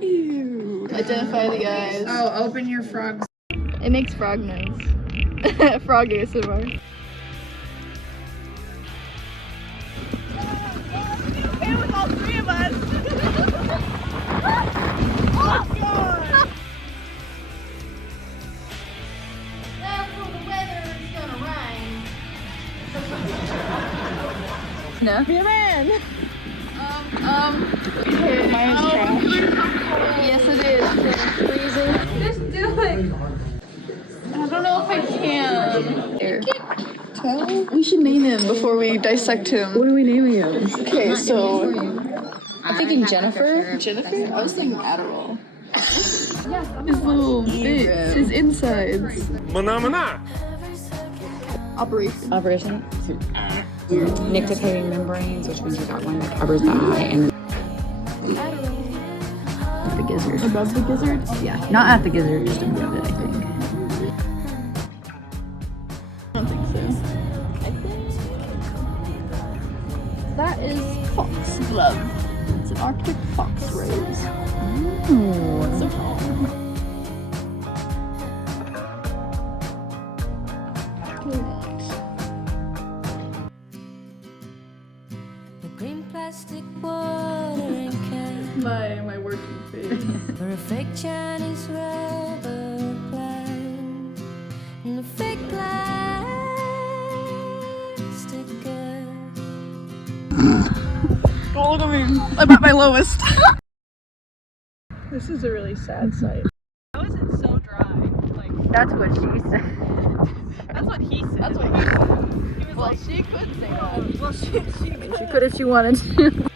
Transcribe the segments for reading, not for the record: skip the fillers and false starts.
Ew. Identify the guys. Oh, open your frogs. It makes frog noise. Frog ASMR. It was all three of us. Oh God! Well, for the weather, it's gonna rain. No. Be a man. Okay. Yes, it is. It's freezing. Just do it. I don't know if I can. Here. We should name him before we dissect him. What are we naming him? Okay, so I'm thinking Jennifer. Jennifer? I was thinking Adderall. His little bits, his insides. Mana. Operation. Nictitating membranes, which means you got one that covers the eye and the gizzard. Above the gizzard? Yeah, not at the gizzard, just above it, I think. I don't think so. I think that is foxglove. It's an Arctic fox rose. Ooh. So tall. Green plastic watering can My working face. for a fake Chinese rubber plant and a fake plastic girl. Oh, look at me. I'm at my lowest. This is a really sad sight. How is it so dry? Like, That's what she said. that's what he said. That's what he said. He was Well, like, she could say that. well, she could. She could if she wanted to.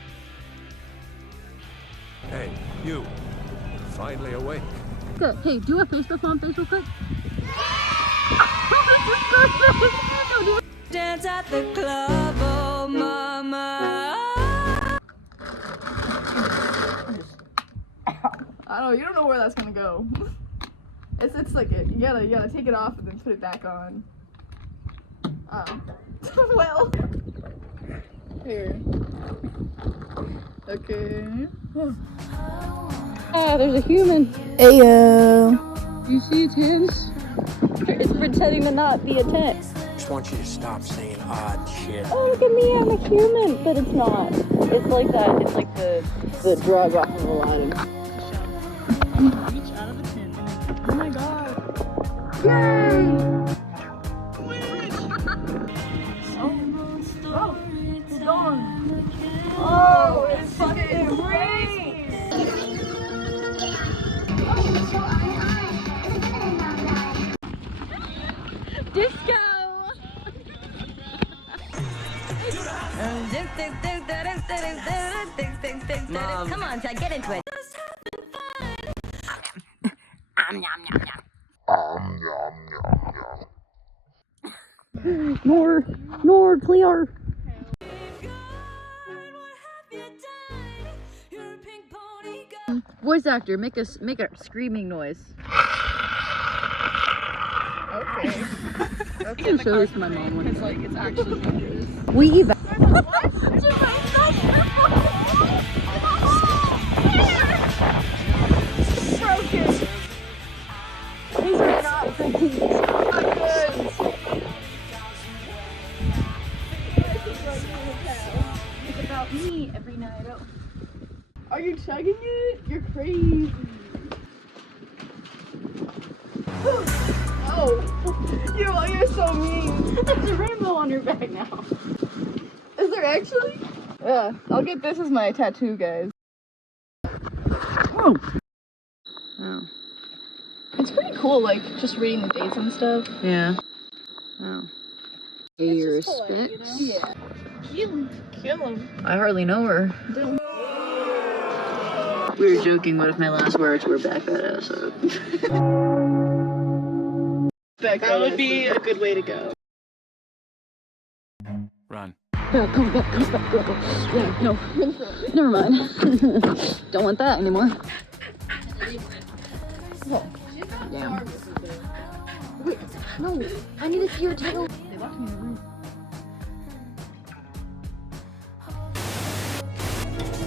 Hey, you. Finally awake. Good. Hey, do a face on Facebook quick. Dance at the club, oh mama. I don't know, you don't know where that's gonna go. It's like it. You gotta take it off and then put it back on. Well. Here. Okay. Ah, there's a human. Ayo. You see its hands? It's pretending to not be a tent. Just want you to stop saying odd shit. Oh, look at me, I'm a human. But it's not. It's like that. It's like the drug off of Aladdin. Reach out of the tin and then, oh my God. Yay! Oh, it's gone. Oh, it's fucking great. Disco! Come on, Chad, get into it. Nor, clear. Voice actor, make a screaming noise. Okay. I'm gonna show this to my mom one It's like, it's actually dangerous. We evac. These are not for kids. It's about me every night. Oh. Are you chugging it? You're crazy. Oh, you're so mean. There's a rainbow on your back now. Is there actually? Yeah, I'll get this as my tattoo, guys. Oh. Oh. It's pretty cool, like, just reading the dates and stuff. Yeah. Oh. Pay your It's just polite, respects. you know? Yeah. Kill him. I hardly know her. We were joking, what if my last words were back that ass up? That would be a good way to go. Run. Yeah, come back, girl. Yeah, no. Never mind. Don't want that anymore. Oh. Damn. Wait, no. I need to see your tail. They locked me in the room.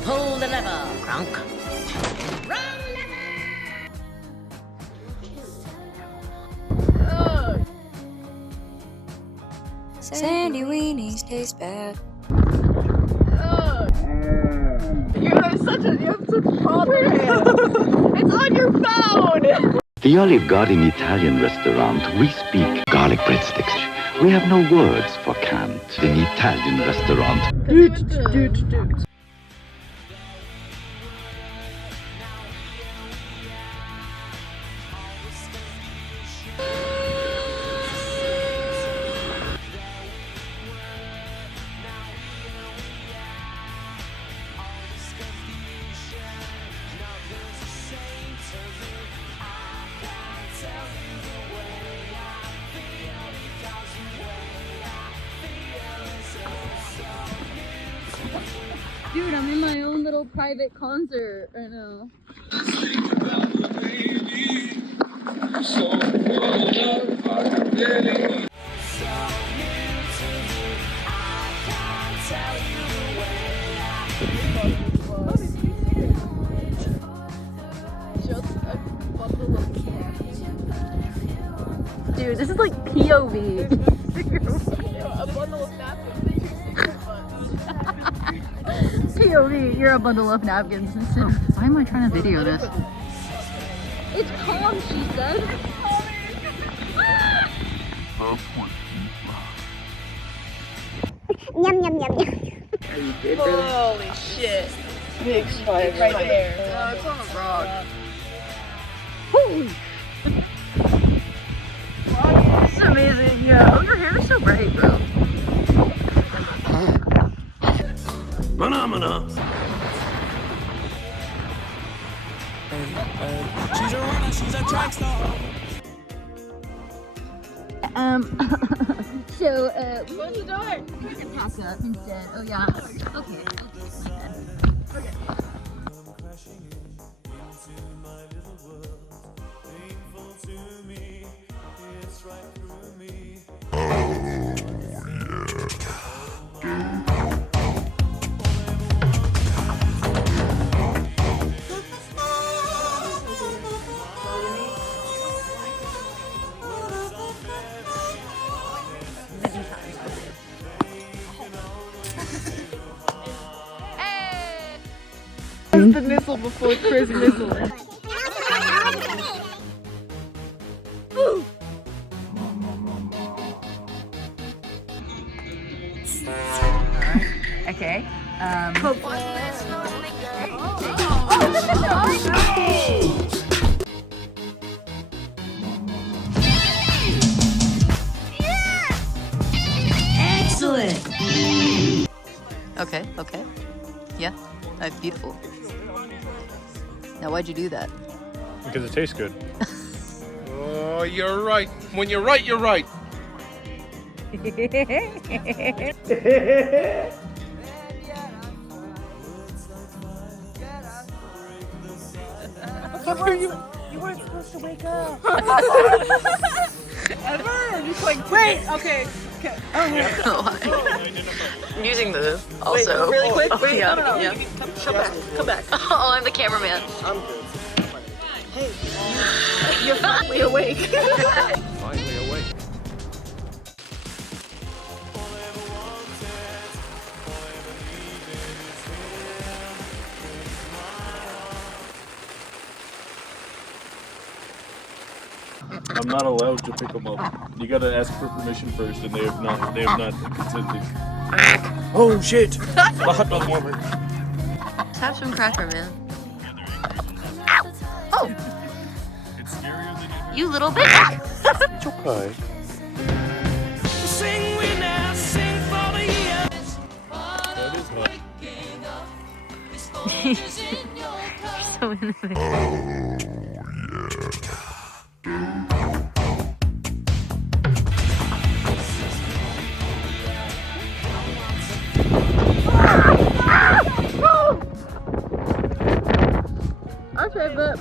Pull the lever, Kronk. Run! Your weenies taste bad. You have such a problem. It's on your phone. The Olive Garden Italian restaurant, we speak garlic breadsticks. We have no words for can't in Italian restaurant. Dude, I'm in my own little private concert right now. Dude, this is like POV. A bundle of napkins. POV, you're a bundle of napkins. Why am I trying to video this? It's calm, she said. Yum yum yum yum. Holy shit. Big spike right there. Oh, it's on a rock. This is amazing. Yeah. Oh, your hair is so bright, bro. Phenomena. She's a runner, she's a track star. So, close the door. We can pass up instead. Oh, yeah. Okay. Okay. It's the Nissel before Chris Nissel. Okay. Excellent. Okay. Yeah. Beautiful. Now, why'd you do that? Because it tastes good. Oh, you're right. When you're right, you're right. You weren't supposed to wake up. Ever? Just like, wait, okay. I'm using this also. Wait, really quick? Wait, yeah. no. Yeah. Come back. Oh, I'm the cameraman. I'm good. Hey, you're finally awake. Finally awake. I'm not allowed to pick them up. You gotta ask for permission first, and they have not consented. Oh shit! My hot dog warmer. Just have some cracker, man. Ow! Oh! It's scarier than You little bitch! it's okay. Sing we now, sing for the years. That is hot. You're so innovative. Okay, but